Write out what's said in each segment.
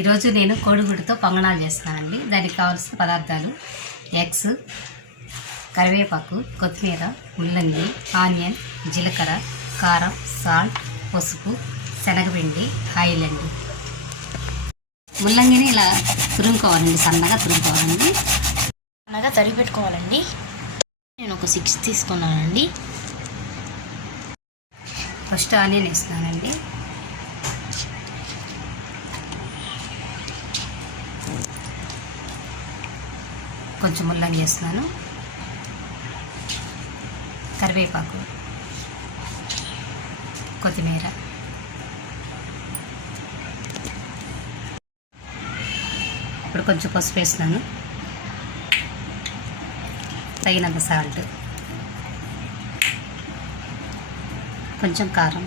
ఈరోజు నేను కోడిగుడ్డుతో పొంగనాలు చేస్తున్నానండి. దానికి కావాల్సిన పదార్థాలు ఎగ్స్, కరివేపాకు, కొత్తిమీర, ముల్లంగి, ఆనియన్, జీలకర్ర, కారం, సాల్ట్, పసుపు, శనగపిండి, ఆయిల్ అండి. ముల్లంగిని ఇలా తురుముకోవాలండి, సన్నగా తురుముకోవాలండి, సన్నగా తరిగి పెట్టుకోవాలండి. నేను ఒక 6 తీసుకున్నానండి. ఫస్ట్ ఆనియన్ వేస్తున్నానండి. కొంచెం ముల్లంగి వేస్తున్నాను, కరివేపాకు, కొత్తిమీర, ఇప్పుడు కొంచెం పసుపు వేస్తున్నాను, తగినంత సాల్ట్, కొంచెం కారం,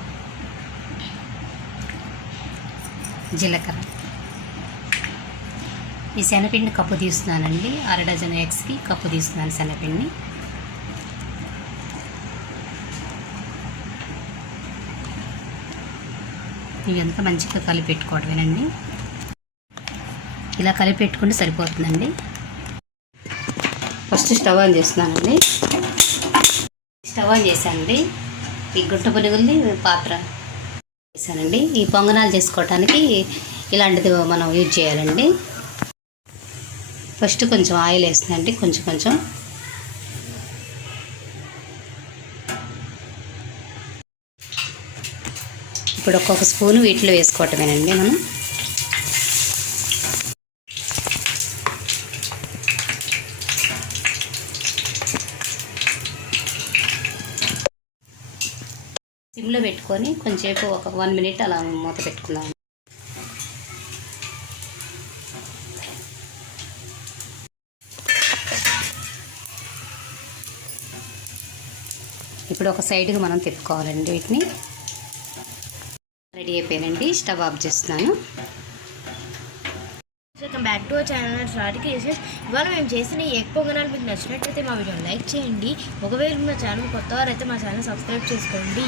జీలకర్ర. ఈ శనగపిండి కప్పు తీస్తున్నానండి. 1/2 డజన్ ఎగ్స్కి కప్పు తీస్తున్నాను శనగపిండి. ఇదంతా మంచిగా కలిపి పెట్టుకోవడమేనండి. ఇలా కలిపి పెట్టుకుంటే సరిపోతుందండి. ఫస్ట్ స్టవ్ ఆన్ చేస్తున్నానండి. స్టవ్ ఆన్ చేశానండి. ఈ గుంట పునుగుల్ని పాత్ర వేసానండి. ఈ పొంగనాలు చేసుకోవటానికి ఇలాంటిది మనం యూజ్ చేయాలండి. ఫస్ట్ కొంచెం ఆయిల్ వేస్తుందండి, కొంచెం ఇప్పుడు ఒక్కొక్క స్పూను వీటిలో వేసుకోవటమేనండి మనం. సిమ్లో పెట్టుకొని కొంచెంసేపు ఒక 1 మినిట్ అలా మూత పెట్టుకుందాం. ఇప్పుడు ఒక సైడ్కి మనం తిప్పుకోవాలండి. వీటిని రెడీ అయిపోయానండి. స్టవ్ ఆఫ్ చేస్తున్నాను. Welcome back to our channel Lahiri creations. ఇవాళ మేము చేసిన ఈ ఎగ్ పొంగనాలు మీకు నచ్చినట్లయితే మా వీడియోని లైక్ చేయండి. ఒకవేళ మా ఛానల్ కొత్తవారైతే మా ఛానల్ సబ్స్క్రైబ్ చేసుకోండి.